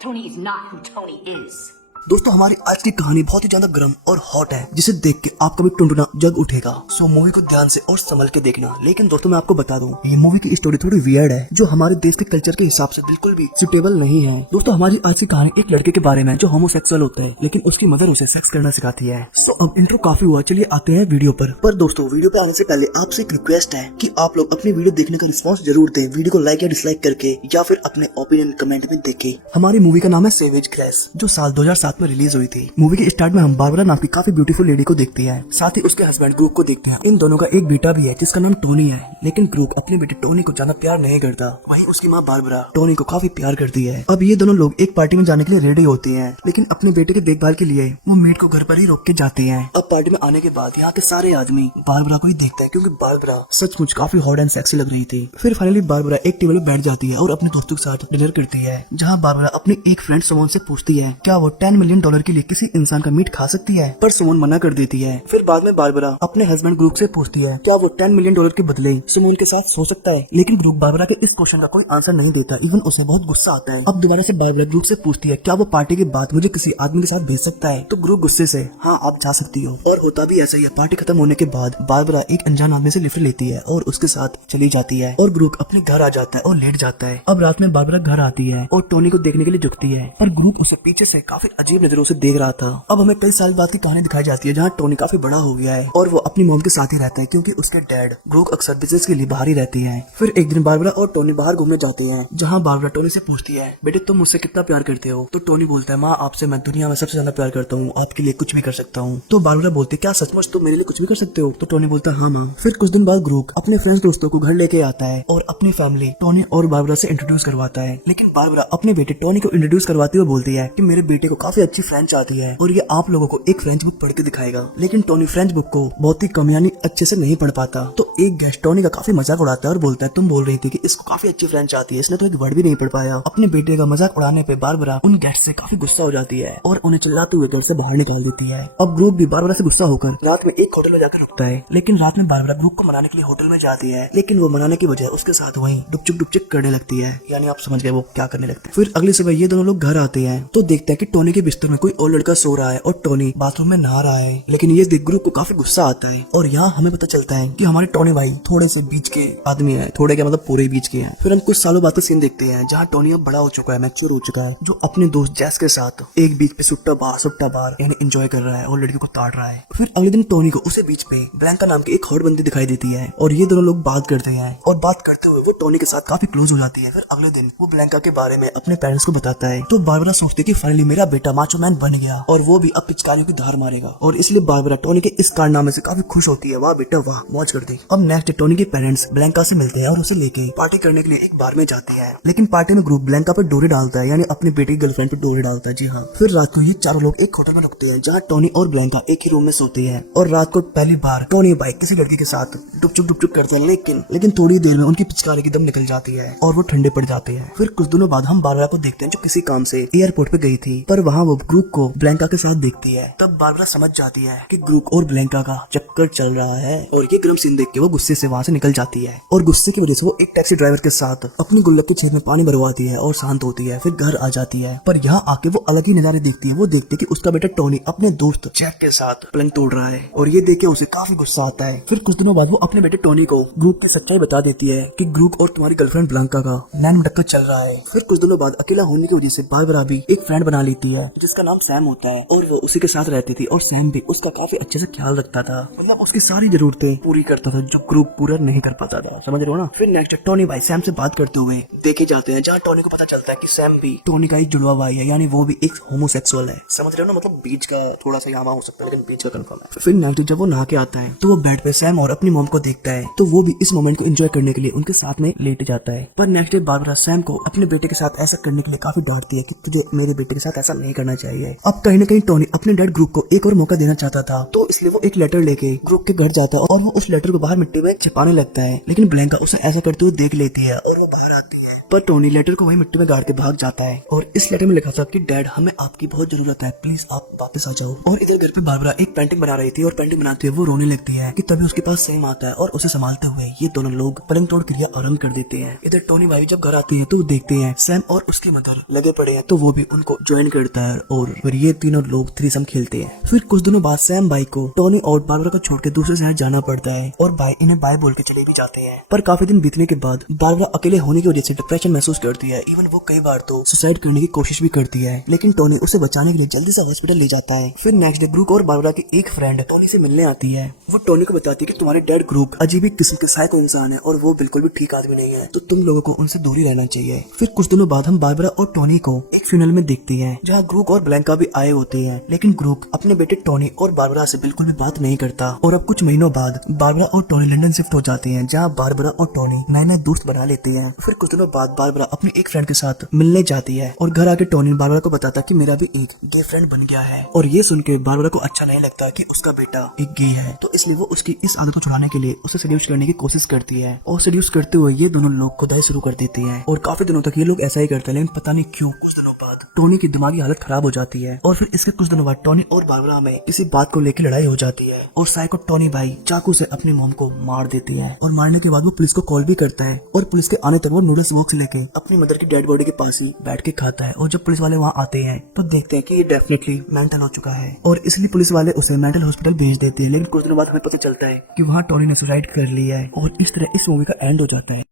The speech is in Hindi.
Tony is not who Tony is. दोस्तों हमारी आज की कहानी बहुत ही ज्यादा गर्म और हॉट है, जिसे देख के आपका भी टुनटुना जग उठेगा। सो मूवी को ध्यान से और संभल के देखना। लेकिन दोस्तों मैं आपको बता दूं, ये मूवी की स्टोरी थोड़ी वियर्ड है, जो हमारे देश के कल्चर के हिसाब से बिल्कुल भी सुटेबल नहीं है। दोस्तों हमारी आज की कहानी एक लड़के के बारे में जो होमोसेक्सुअल होता है, लेकिन उसकी मदर उसे सेक्स करना सिखाती है। सो अब इंट्रो काफी हुआ, चलिए आते हैं वीडियो पर दोस्तों वीडियो पे आने से पहले आपसे एक रिक्वेस्ट है कि आप लोग अपनी वीडियो देखने का रिस्पॉन्स जरूर दें, वीडियो को लाइक या डिसलाइक करके, या फिर अपने ओपिनियन कमेंट में देके। हमारी मूवी का नाम है सेवेज ग्रेस, जो साल 2007 में रिलीज हुई थी। मूवी के स्टार्ट में हम बारबरा नाम की काफी ब्यूटीफुल लेडी को देखते हैं, साथ ही उसके हस्बैंड ग्रूक को देखते हैं। इन दोनों का एक बेटा भी है जिसका नाम टोनी है, लेकिन ग्रूक अपने बेटे टोनी को ज्यादा प्यार नहीं करता। वहीं उसकी माँ बारबरा टोनी को काफी प्यार करती है। अब ये दोनों लोग एक पार्टी में जाने के लिए रेडी होती हैं, लेकिन अपने बेटे के देखभाल के लिए वो मेड को घर पर ही रोक के जाते हैं। अब पार्टी में आने के बाद यहाँ के सारे आदमी बारबरा को ही देखते हैं, क्योंकि बारबरा सचमुच काफी हॉट एंड सेक्सी लग रही थी। फिर फाइनली बारबरा एक टेबल पर बैठ जाती है और अपने दोस्तों के साथ डिनर करती है, जहाँ बारबरा अपनी एक फ्रेंड सुमन से पूछती है क्या वो $10 मिलियन के लिए किसी इंसान का मीट खा सकती है, पर सुमन मना कर देती है। फिर बाद में बारबरा अपने हस्बैंड ग्रूक से पूछती है क्या वो $10 मिलियन के बदले सुमन के साथ सो सकता है, लेकिन ग्रूक बारबरा के इस क्वेश्चन का कोई आंसर नहीं देता। इवन उसे बहुत गुस्सा आता है। अब दोबारा से बारबरा ग्रूक से पूछती है क्या वो पार्टी के बाद मुझे किसी आदमी के साथ भेज सकता है, तो ग्रूक गुस्से से हाँ आप जा सकती हो। और होता भी ऐसा ही है। पार्टी खत्म होने के बाद बारबरा एक अनजान आदमी से लिफ्ट लेती है और उसके साथ चली जाती है, और ग्रूक अपने घर आ जाता है और लेट जाता है। अब रात में बारबरा घर आती है और टोनी को देखने के लिए झुकती है, पर ग्रूक उसे पीछे से काफी अजीब नजरों से देख रहा था। अब हमें कई साल बाद की कहानी दिखाई जाती है, जहाँ टोनी काफी बड़ा हो गया है और वो अपनी मॉम के साथ ही रहता है, क्योंकि उसके डैड ग्रूक अक्सर बिजनेस के लिए बाहर ही रहती है। फिर एक दिन बारबरा और टोनी बाहर घूमने जाते हैं, जहाँ बारबरा टोनी से पूछती है बेटे तुम मुझसे कितना प्यार करते हो, तो टोनी बोलता है माँ आपसे मैं दुनिया में सबसे ज्यादा प्यार करता हूँ, आपके लिए कुछ भी कर सकता हूँ। तो बारबरा बोलते क्या सचमुच तुम मेरे लिए कुछ भी कर सकते हो, तो टोनी बोलता हाँ माँ। फिर कुछ दिन बाद ग्रूक अपने फ्रेंड्स दोस्तों को घर लेके आता है और अपनी फैमिली टोनी और बारबरा से इंट्रोड्यूस करवाता है। लेकिन बारबरा अपने बेटे टोनी को इंट्रोड्यूस करवाते हुए बोलती है कि मेरे बेटे को काफी अच्छी फ्रेंच आती है और ये आप लोगों को एक फ्रेंच बुक पढ़ के दिखाएगा। लेकिन टोनी फ्रेंच बुक को बहुत ही कम यानी अच्छे से नहीं पढ़ पाता। तो एक गेस्ट टोनी का काफी मजाक उड़ाता है और बोलता है तुम बोल रही थी कि इसको काफी अच्छी फ्रेंच आती है, इसने तो एक वर्ड भी नहीं पढ़ पाया। अपने बेटे का मजाक उड़ाने पे बारबरा उन गेस्ट से काफी गुस्सा हो जाती है और उन्हें चिल्लाते हुए घर से बाहर निकाल देती है। अब ग्रूक भी बारबरा से गुस्सा होकर रात में एक होटल में जाकर रुकता है, लेकिन रात में बारबरा ग्रूक को मनाने के लिए होटल में जाती है, लेकिन वो मनाने की बजाय उसके साथ वहीं डुपचुक करने लगती है, यानी आप समझ गए वो क्या करने लगते हैं। फिर अगली सुबह ये दोनों लोग घर आते हैं तो देखते हैं कि टोनी के बिस्तर में कोई और लड़का सो रहा है और टोनी बाथरूम में नहा रहा है। लेकिन ये देख ग्रूक को काफी गुस्सा आता है और यहाँ हमें पता चलता है कि हमारे टोनी भाई थोड़े से बीच के आदमी है, थोड़े क्या मतलब पूरे बीच के हैं। फिर हम कुछ सालों बाद का सीन देखते हैं, जहाँ टोनी अब बड़ा हो चुका है, मैच्योर हो चुका है, जो अपने दोस्त जैस के साथ एक बीच पे सुट्टा बार यानी एंजॉय कर रहा है और लड़कियों को ताड़ रहा है। फिर अगले दिन टोनी को उसे बीच पे ब्लैंका नाम की एक हॉट बंदी दिखाई देती है और ये दोनों लोग बात करते हैं और बात करते हुए वो टोनी के साथ काफी क्लोज हो जाती है। फिर अगले दिन वो ब्लैंका के बारे में अपने पेरेंट्स को बताता है, तो बारबरा सोचती है कि फाइनली मेरा बेटा माचो मैन बन गया और वो भी अब पिचकारियों की धार मारेगा, और इसलिए बारबरा टोनी के इस कारनामे से काफी खुश होती है। वाह बेटा वाह, मौज कर दी। अब नेक्स्ट टोनी के पेरेंट्स ब्लैंका से मिलते हैं और उसे लेके पार्टी करने के लिए एक बार में जाती है, लेकिन पार्टी में ग्रुप ब्लैंका पर डोरे डालता है, यानी अपनी बेटी की गर्लफ्रेंड पर डोरे डालता है। जी हाँ। फिर रात को ये चारों लोग एक होटल में रुकते हैं, जहाँ टोनी और ब्लैंका एक ही रूम में सोते हैं, और रात को पहली बार टोनी बाइक किसी लड़की के साथ डुपचुक करते हैं, लेकिन थोड़ी देर में उनकी पिचकारी की दम निकल जाती है और वो ठंडे पड़ जाते हैं। फिर कुछ दिनों बाद हम बारबरा को देखते हैं, जो किसी काम से एयरपोर्ट पे गई थी, पर वहाँ वो ग्रुप को ब्लैंका के साथ देखती है। तब बारबरा समझ जाती है कि ग्रुप और ब्लैंका का चक्कर चल रहा है, और ये गर्म सीन देख के वो गुस्से से वहाँ से निकल जाती है, और गुस्से की वजह से वो एक टैक्सी ड्राइवर के साथ अपनी गुल्लक के छेद में पानी भरवाती है और शांत होती है। फिर घर आ जाती है, पर यहाँ आके वो अलग ही नजारे देखती है। वो देखती है कि उसका बेटा टोनी अपने दोस्त जैक के साथ पलंग तोड़ रहा है, और ये देख के उसे काफी गुस्सा आता है। फिर कुछ दिनों बाद वो अपने बेटे टोनी को ग्रुप की सच्चाई बता देती है कि ग्रुप और तुम्हारी गर्लफ्रेंड ब्लैंका का नैन मटक्का चल रहा है। फिर कुछ दिनों बाद अकेला होने की वजह से बारबरा भी एक फ्रेंड बना लेती है, जिसका नाम सैम होता है, और वो उसी के साथ रहती थी, और सैम भी उसका काफी अच्छे से ख्याल रखता था, मतलब उसकी सारी जरूरतें पूरी करता था जो ग्रुप पूरा नहीं कर पाता था, समझ रहे हो ना। फिर नेक्स्ट टोनी भाई सैम से बात करते हुए देखे जाते हैं, जहाँ टोनी को पता चलता है कि सैम भी टोनी का एक जुड़वा भाई है, यानी वो भी एक होमोसेक्सुअल है, समझ रहे हो ना, मतलब बीच का थोड़ा सा यहाँ हो सकता है, लेकिन बीच का कंफर्म है। फिर नेक्स्ट जब वो नहा के आता है तो वो बेड पे सैम और अपनी मॉम को देखता है, तो वो भी इस मोमेंट को एंजॉय करने के लिए उनके साथ में लेट जाता है। पर नेक्स्ट डे बारबरा सैम को अपने बेटे के साथ ऐसा करने के लिए काफी डांटती है कि तुझे मेरे बेटे के साथ ऐसा नहीं करना करना चाहिए। अब कहीं न कहीं टोनी अपने डैड ग्रुप को एक और मौका देना चाहता था, तो इसलिए वो एक लेटर लेके ग्रुप के घर जाता है और वो उस लेटर को बाहर मिट्टी में छिपाने लगता है। लेकिन ब्लैंका उसे ऐसा करते हुए देख लेती है और वो बाहर आती है, पर टोनी लेटर को वही मिट्टी में गाड़ के भाग जाता है। और इस लेटर में लिखा था कि डैड हमें आपकी बहुत जरूरत है, प्लीज आप वापस आ जाओ। और इधर घर पे बारबरा एक पेंटिंग बना रही थी और पेंटिंग बनाते हुए वो रोने लगती है कि तभी उसके पास सैम आता है और उसे संभालते हुए ये दोनों लोग पलंग तोड़ क्रिया आरंभ कर देते हैं। इधर टोनी भाई जब घर आते हैं तो वो देखते हैं सैम और उसकी मदर लगे पड़े हैं, तो वो भी उनको ज्वाइन करता है और फिर ये तीनों लोग थ्रीसम खेलते हैं। फिर कुछ दिनों बाद सैम भाई को टोनी और बारबरा को छोड़ के दूसरे शहर जाना पड़ता है और भाई इन्हें बाय बोल के चले भी जाते हैं। पर काफी दिन बीतने के बाद बारबरा अकेले होने की वजह से डिप्रेशन महसूस करती है। इवन वो कई बार तो सुसाइड करने की कोशिश भी करती है, लेकिन टोनी उसे बचाने के लिए जल्दी से हॉस्पिटल ले जाता है। फिर नेक्स्ट डे ब्रूक और बारबरा की एक फ्रेंड टोनी से मिलने आती है। वो टोनी को बताती है कि तुम्हारे डैड ब्रूक अजीब ही किस्म के साइको इंसान है और वो बिल्कुल भी ठीक आदमी नहीं है, तो तुम लोगों को उनसे दूरी रहना चाहिए। फिर कुछ दिनों बाद हम बारबरा और टोनी को एक फ्यूनरल में देखते हैं जहाँ ग्रूक और ब्लैंका भी आए होते हैं, लेकिन ग्रूक अपने बेटे टोनी और बारबरा से बिल्कुल भी बात नहीं करता। और अब कुछ महीनों बाद बारबरा और टोनी लंदन शिफ्ट हो जाते हैं, जहाँ बारबरा और टोनी नए नए दोस्त बना लेते हैं। फिर कुछ दिनों बाद बारबरा अपने एक फ्रेंड के साथ मिलने जाती है और घर आके टोनी बारबरा को बताता कि मेरा भी एक गे फ्रेंड बन गया है। और ये सुन के बारबरा को अच्छा नहीं लगता कि उसका बेटा एक गे है, तो इसलिए वो उसकी इस आदत को छुड़ाने के लिए उसे सेड्यूस करने की कोशिश करती है। और सेड्यूस करते हुए ये दोनों लोग खुदाई शुरू कर देती है और काफी दिनों तक ये लोग ऐसा ही करते हैं, लेकिन पता नहीं क्यों कुछ दिनों बाद टोनी की दिमागी हालत खराब हो जाती है। और फिर इसके कुछ दिनों बाद टोनी और बारबरा में किसी बात को लेकर लड़ाई हो जाती है और साइको टोनी भाई चाकू से अपनी मॉम को मार देती है। और मारने के बाद वो पुलिस को कॉल भी करता है और पुलिस के आने तक वो नूडल्स बॉक्स लेके अपनी मदर की डेड बॉडी के पास ही बैठ के खाता है। और जब पुलिस वाले वहाँ आते हैं तो देखते हैं कि ये डेफिनेटली मेंटल हो चुका है और इसलिए पुलिस वाले उसे मेंटल हॉस्पिटल भेज देते हैं। लेकिन कुछ दिनों बाद हमें पता चलता है कि वहाँ टोनी ने सुसाइड कर लिया है और इस तरह इस मूवी का एंड हो जाता है।